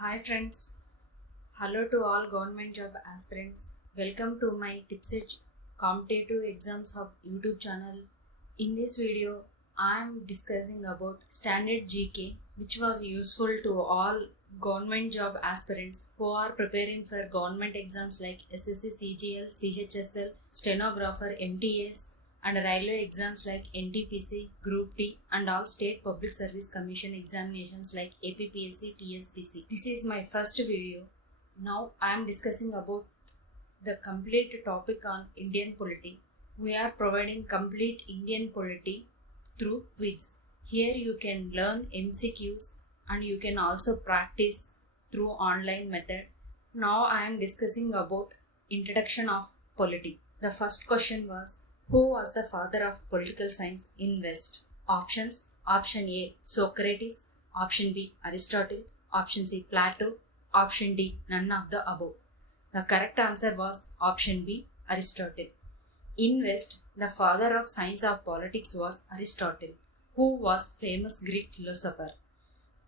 Hi friends, hello to all government job aspirants. Welcome to my Tipsage Competitive Exams Hub YouTube channel. In this video, I am discussing about standard GK, which was useful to all government job aspirants who are preparing for government exams like SSC, CGL, CHSL, stenographer, MTS, and railway exams like NTPC, Group D, and all state public service commission examinations like APPSC, TSPC. This is my first video. Now I am discussing about the complete topic on Indian polity. We are providing complete Indian polity through quiz. Here you can learn MCQs and you can also practice through online method. Now I am discussing about introduction of polity. The first question was, who was the father of political science in West? Options: Option A, Socrates. Option B, Aristotle. Option C, Plato. Option D, none of the above. The correct answer was option B, Aristotle. In West, the father of science of politics was Aristotle, who was famous Greek philosopher.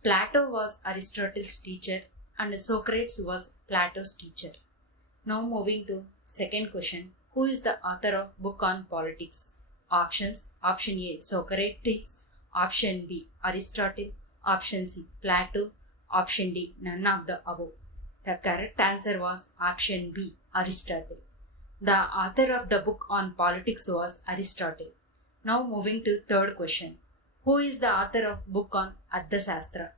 Plato was Aristotle's teacher and Socrates was Plato's teacher. Now moving to second question. Who is the author of book on politics? Options: Option A, Socrates. Option B, Aristotle. Option C, Plato. Option D, none of the above. The correct answer was option B, Aristotle. The author of the book on politics was Aristotle. Now moving to third question. Who is the author of book on Arthashastra?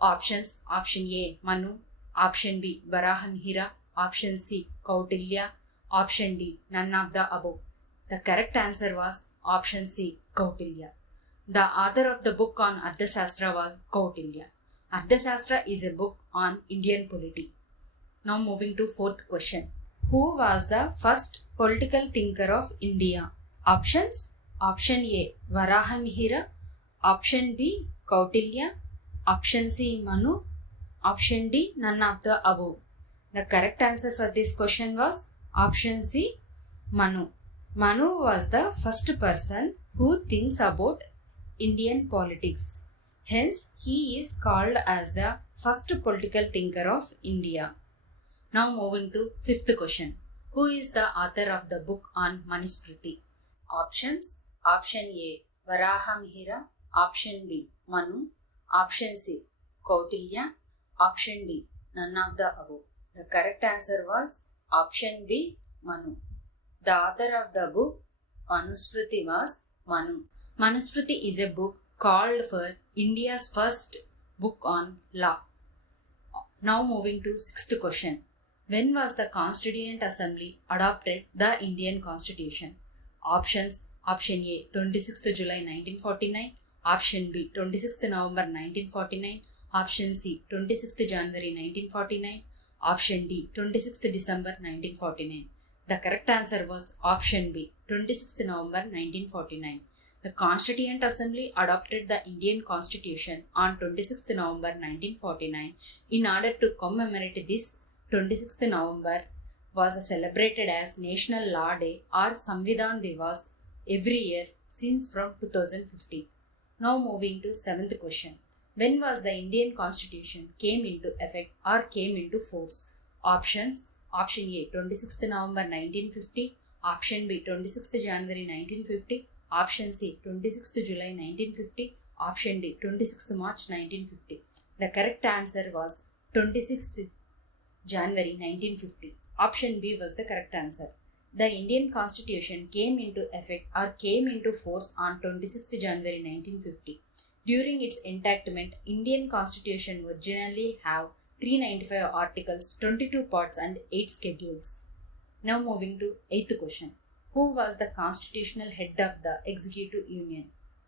Options: Option A, Manu. Option B, Barahamihira. Option C, Kautilya. Option D, none of the above. The correct answer was option C, Kautilya. The author of the book on Arthashastra was Kautilya. Arthashastra is a book on Indian polity. Now moving to fourth question. Who was the first political thinker of India? Options: Option A, Varahamihira. Option B, Kautilya. Option C, Manu. Option D, none of the above. The correct answer for this question was option C, Manu. Manu was the first person who thinks about Indian politics. Hence, he is called as the first political thinker of India. Now moving to fifth question. Who is the author of the book on Manusmriti? Options: Option A, Varahamihira. Option B, Manu. Option C, Kautilya. Option D, none of the above. The correct answer was option B, Manu. The author of the book Manusmriti was Manu. Manusmriti is a book called for India's first book on law. Now moving to sixth question. When was the Constituent Assembly adopted the Indian Constitution? Options: Option A, 26th July 1949. Option B, 26th November 1949. Option C, 26th January 1949. Option D, 26th December 1949. The correct answer was option B, 26th November 1949. The Constituent Assembly adopted the Indian Constitution on 26th November 1949. In order to commemorate this, 26th November was celebrated as National Law Day or Samvidhan Divas every year since from 2015. Now moving to seventh question. When was the Indian Constitution came into effect or came into force? Options: Option A, 26th November 1950. Option B, 26th January 1950. Option C, 26th July 1950. Option D, 26th March 1950. The correct answer was 26th January 1950. Option B was the correct answer. The Indian Constitution came into effect or came into force on 26th January 1950. During its enactment, Indian Constitution originally have 395 articles, 22 parts and 8 schedules. Now moving to 8th question. Who was the constitutional head of the Executive Union?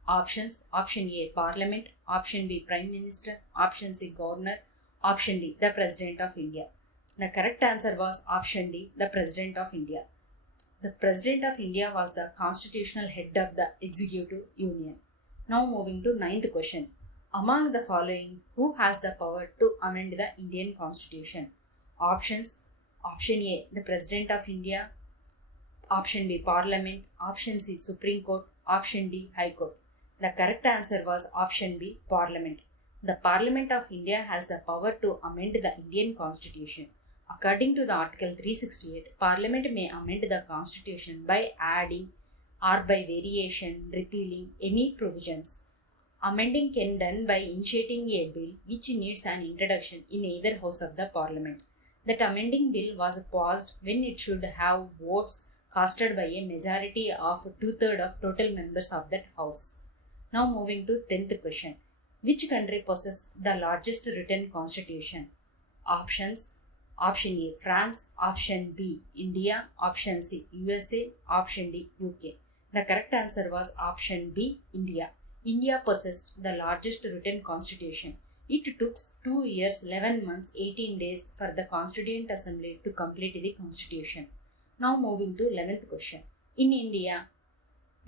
Options: Option A, Parliament. Option B, Prime Minister. Option C, Governor. Option D, the President of India. The correct answer was option D, the President of India. The President of India was the constitutional head of the Executive Union. Now moving to 9th question. Among the following, who has the power to amend the Indian Constitution? Options: Option A, the President of India. Option B, Parliament. Option C, Supreme Court. Option D, High Court. The correct answer was option B, Parliament. The Parliament of India has the power to amend the Indian Constitution. According to the Article 368, Parliament may amend the Constitution by adding or by variation, repealing any provisions. Amending can be done by initiating a bill which needs an introduction in either house of the Parliament. That amending bill was passed when it should have votes casted by a majority of 2/3 of total members of that house. Now moving to 10th question. Which country possesses the largest written constitution? Options. Option A, France. Option B, India. Option C, USA. Option D, UK. The correct answer was option B, India. India possessed the largest written constitution. It took 2 years, 11 months, 18 days for the Constituent Assembly to complete the constitution. Now moving to 11th question. In India,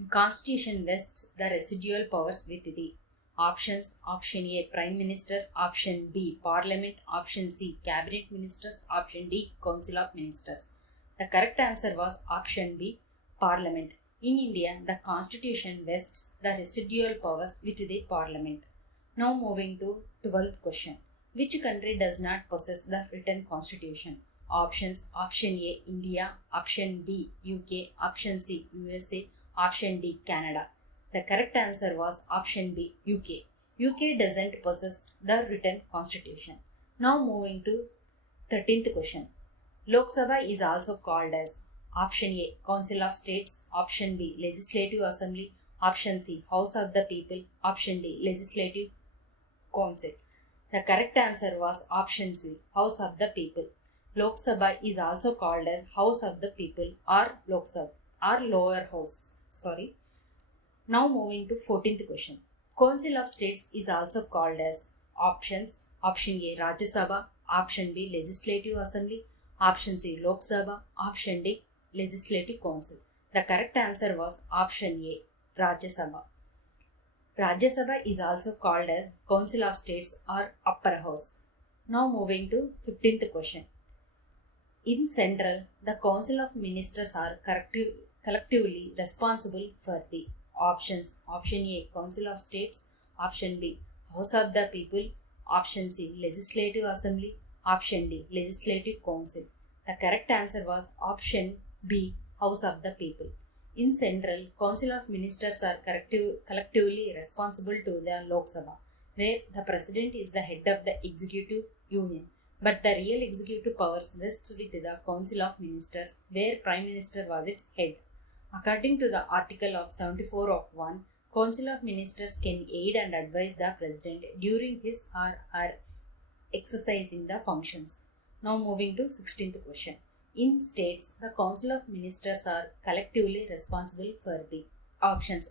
Constitution vests the residual powers with the options. Option A, Prime Minister. Option B, Parliament. Option C, Cabinet Ministers. Option D, Council of Ministers. The correct answer was option B, Parliament. In India, the Constitution vests the residual powers with the Parliament. Now moving to 12th question. Which country does not possess the written constitution? Options. Option A, India. Option B, UK. Option C, USA. Option D, Canada. The correct answer was option B, UK. UK doesn't possess the written constitution. Now moving to 13th question. Lok Sabha is also called as option A, Council of States. Option B, Legislative Assembly. Option C, House of the People. Option D, Legislative Council. The correct answer was option C, House of the People. Lok Sabha is also called as House of the People or Lok Sabha or lower house. Now moving to 14th question. Council of States is also called as options. Option A, Rajya Sabha. Option B, Legislative Assembly. Option C, Lok Sabha. Option D, Legislative Council. The correct answer was option A, Rajya Sabha. Rajya Sabha is also called as Council of States or Upper House. Now moving to 15th question. In Central, the Council of Ministers are collectively responsible for the options. Option A, Council of States. Option B, House of the People. Option C, Legislative Assembly. Option D, Legislative Council. The correct answer was option B, House of the People. In Central, Council of Ministers are collectively responsible to the Lok Sabha, where the President is the head of the Executive Union. But the real executive powers rests with the Council of Ministers, where Prime Minister was its head. According to the Article of 74 of 1, Council of Ministers can aid and advise the President during his or her exercising the functions. Now moving to 16th question. In states, the Council of Ministers are collectively responsible for the options.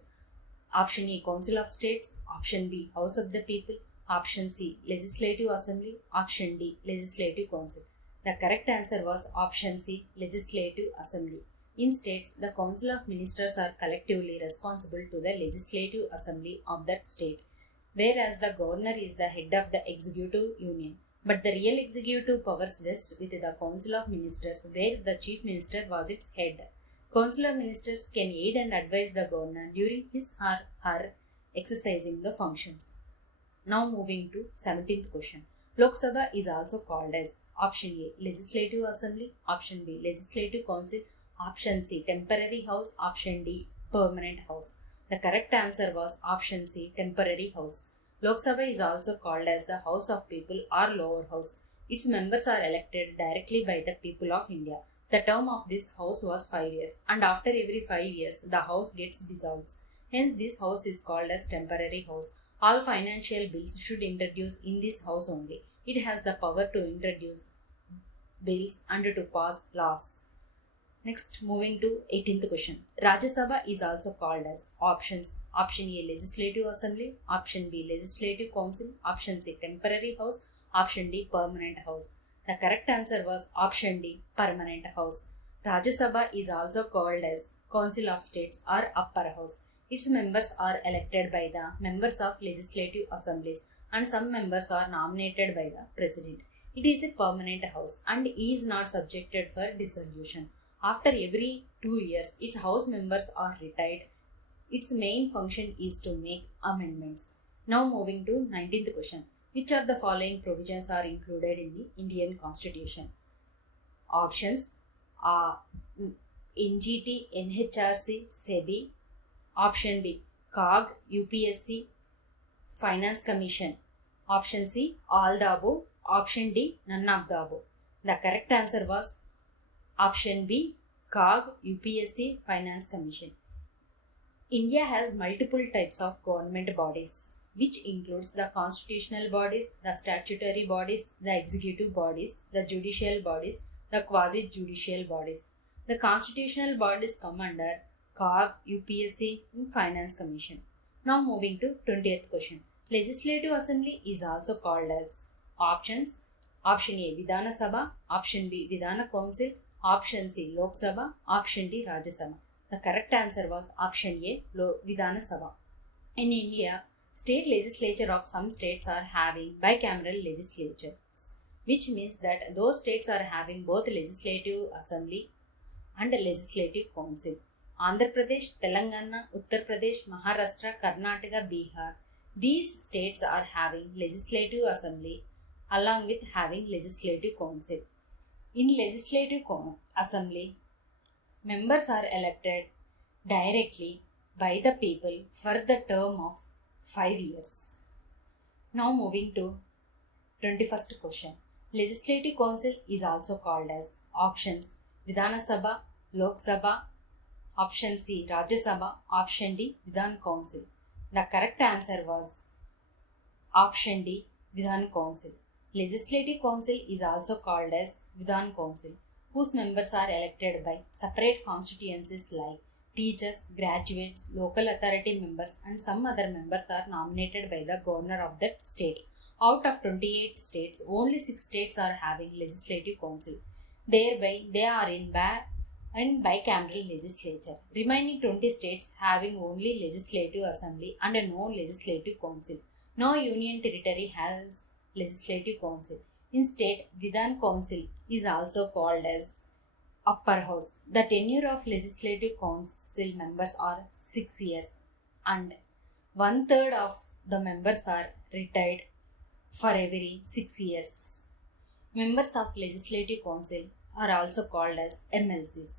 Option A, Council of States. Option B, House of the People. Option C, Legislative Assembly. Option D, Legislative Council. The correct answer was option C, Legislative Assembly. In states, the Council of Ministers are collectively responsible to the Legislative Assembly of that state, whereas the Governor is the head of the Executive Union. But the real executive powers rest with the Council of Ministers, where the Chief Minister was its head. Council of Ministers can aid and advise the Governor during his or her exercising the functions. Now moving to 17th question. Lok Sabha is also called as option A, Legislative Assembly. Option B, Legislative Council. Option C, Temporary House. Option D, Permanent House. The correct answer was option C, Temporary House. Lok Sabha is also called as the House of People or Lower House. Its members are elected directly by the people of India. The term of this house was 5 years, and after every 5 years, the house gets dissolved. Hence, this house is called as Temporary House. All financial bills should introduce in this house only. It has the power to introduce bills and to pass laws. Next, moving to 18th question. Rajya Sabha is also called as options. Option A, Legislative Assembly. Option B, Legislative Council. Option C, Temporary House. Option D, Permanent House. The correct answer was option D, Permanent House. Rajya Sabha is also called as Council of States or Upper House. Its members are elected by the members of legislative assemblies, and some members are nominated by the President. It is a permanent house and is not subjected for dissolution. After every 2 years, its house members are retired. Its main function is to make amendments. Now moving to 19th question. Which of the following provisions are included in the Indian Constitution? Options are NGT, NHRC, SEBI. Option B, COG, UPSC, Finance Commission. Option C, all the above. Option D, none of the above. The correct answer was option B, COG, UPSC, Finance Commission. India has multiple types of government bodies, which includes the constitutional bodies, the statutory bodies, the executive bodies, the judicial bodies, the quasi-judicial bodies. The constitutional bodies come under COG, UPSC, and Finance Commission. Now moving to 20th question. Legislative Assembly is also called as options. Option A, Vidhana Sabha. Option B, Vidhana Council. Option C, Lok Sabha. Option D, Rajya Sabha. The correct answer was option A, Vidhana Sabha. In India, state legislature of some states are having bicameral legislatures, which means that those states are having both legislative assembly and legislative council. Andhra Pradesh, Telangana, Uttar Pradesh, Maharashtra, Karnataka, Bihar. These states are having legislative assembly along with having legislative council. In legislative assembly, members are elected directly by the people for the term of 5 years. Now moving to 21st question. Legislative Council is also called as options Vidhana Sabha, Lok Sabha, option C Rajya Sabha, option D Vidhan Council. The correct answer was option D Vidhan Council. Legislative Council is also called as Vidhan Council, whose members are elected by separate constituencies like teachers, graduates, local authority members, and some other members are nominated by the governor of that state. Out of 28 states, only 6 states are having legislative council. Thereby, they are in bicameral legislature. Remaining 20 states having only legislative assembly and no legislative council. No union territory has legislative council. Instead, Vidhan Council is also called as upper house. The tenure of legislative council members are 6 years and 1/3 of the members are retired for every 6 years. Members of legislative council are also called as MLCs.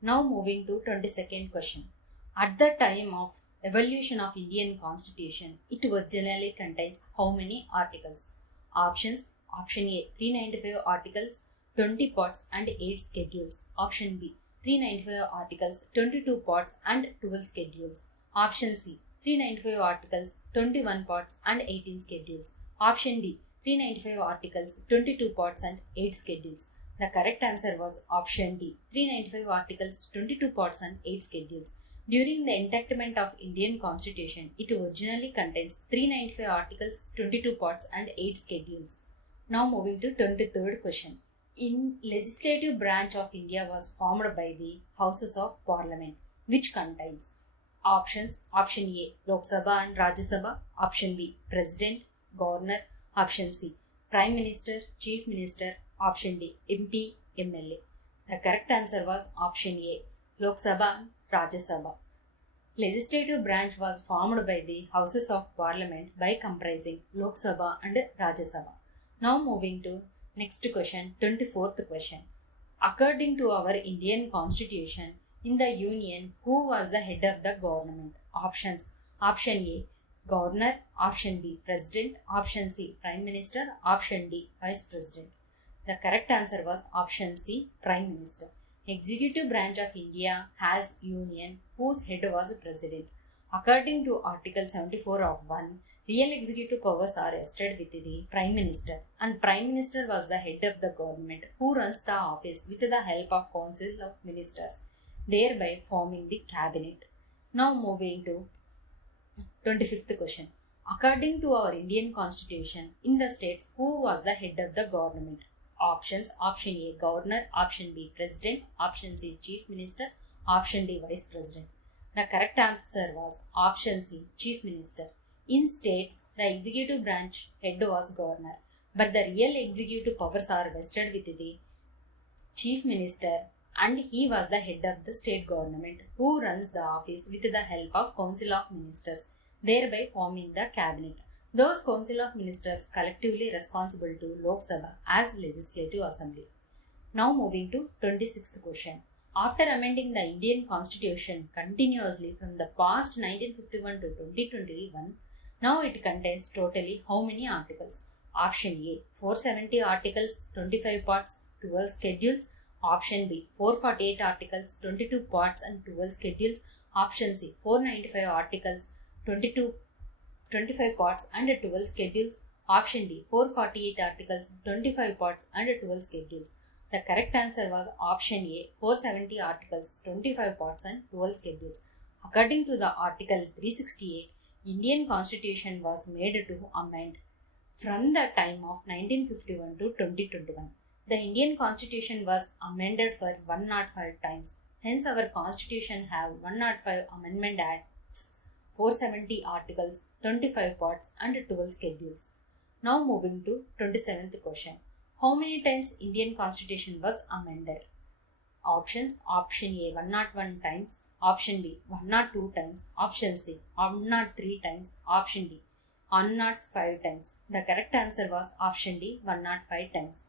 Now moving to 22nd question. At the time of evolution of Indian Constitution, it originally contains how many articles? Options. Option A, 395 articles, 20 parts and 8 schedules. Option B, 395 articles, 22 parts and 12 schedules. Option C, 395 articles, 21 parts and 18 schedules. Option D, 395 articles, 22 parts and 8 schedules. The correct answer was option D, 395 articles, 22 parts and 8 schedules. During the enactment of Indian Constitution, it originally contains 395 articles, 22 parts and 8 schedules. Now moving to 23rd question. In legislative branch of India was formed by the Houses of Parliament, which contains options. Option A, Lok Sabha and Rajya Sabha. Option B, President, Governor. Option C, Prime Minister, Chief Minister. Option D, MP, MLA. The correct answer was option A, Lok Sabha and Rajya Sabha. Legislative branch was formed by the Houses of Parliament by comprising Lok Sabha and Rajya Sabha. Now moving to next question, 24th question. According to our Indian Constitution, in the Union, who was the head of the government? Options. Option A, Governor. Option B, President. Option C, Prime Minister. Option D, Vice President. The correct answer was option C, Prime Minister. Executive branch of India has Union, whose head was President. According to Article 74 of 1, real executive powers are vested with the Prime Minister, and Prime Minister was the head of the government who runs the office with the help of Council of Ministers, thereby forming the cabinet. Now moving to 25th question. According to our Indian Constitution, in the states, who was the head of the government? Options. Option A, Governor. Option B, President. Option C, Chief Minister. Option D, Vice President. The correct answer was option C, Chief Minister. In states, the executive branch head was Governor, but the real executive powers are vested with the Chief Minister, and he was the head of the state government who runs the office with the help of Council of Ministers, thereby forming the cabinet. Those Council of Ministers collectively responsible to Lok Sabha as Legislative Assembly. Now moving to 26th question. After amending the Indian Constitution continuously from the past 1951 to 2021, now it contains totally how many articles? Option A 470 articles, 25 parts, 12 schedules. Option B 448 articles, 22 parts and 12 schedules. Option C 495 articles, 25 parts and 12 schedules. Option D 448 articles, 25 parts and 12 schedules. The correct answer was option A 470 articles, 25 parts and 12 schedules. According to the Article 368, Indian Constitution was made to amend from the time of 1951 to 2021. The Indian Constitution was amended for 105 times. Hence, our Constitution have 105 Amendment Acts, 470 articles, 25 parts and 12 schedules. Now moving to 27th question. How many times Indian Constitution was amended? Options: Option A 101 times, Option B 102 times, Option C 103 times, Option D 105 times. The correct answer was Option D 105 times.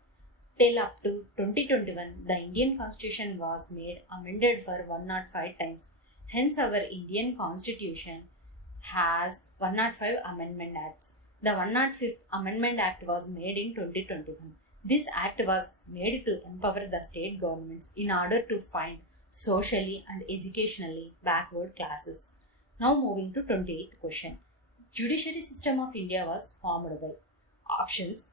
Till up to 2021, the Indian Constitution was made amended for 105 times. Hence, our Indian Constitution has 105 Amendment Acts. The 105th Amendment Act was made in 2021. This act was made to empower the state governments in order to find socially and educationally backward classes. Now moving to 28th question. Judiciary system of India was formidable. Options: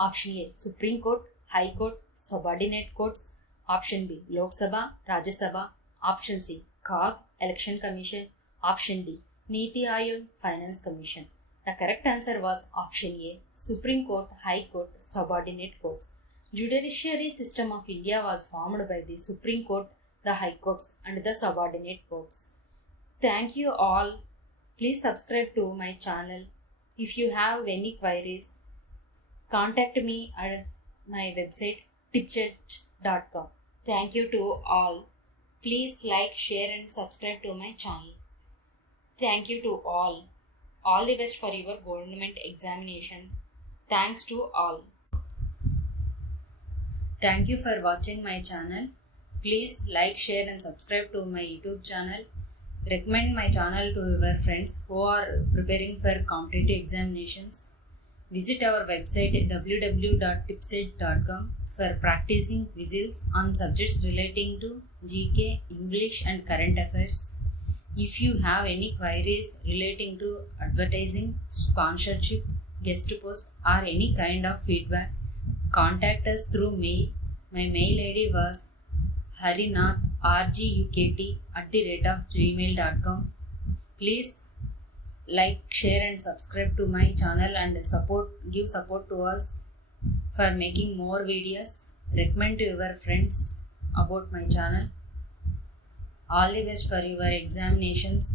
Option A Supreme Court, High Court, Subordinate Courts. Option B Lok Sabha, Rajya Sabha. Option C COG, Election Commission. Option D Niti Aayog, Finance Commission. The correct answer was Option A Supreme Court, High Court, Subordinate Courts. Judiciary system of India was formed by the Supreme Court, the High Courts and the Subordinate Courts. Thank you all. Please subscribe to my channel. If you have any queries, contact me at my website tipchat.com. Thank you to all. Please like, share and subscribe to my channel. Thank you to all. All the best for your government examinations. Thanks to all. Thank you for watching my channel. Please like, share and subscribe to my YouTube channel. Recommend my channel to your friends who are preparing for competitive examinations. Visit our website www.tipchat.com for practicing quizzes on subjects relating to GK, English and current affairs. If you have any queries relating to advertising, sponsorship, guest post or any kind of feedback, contact us through mail. My mail ID was harinath@gmail.com. Please like, share and subscribe to my channel and give support to us for making more videos. Recommend to your friends about my channel. All the best for your examinations.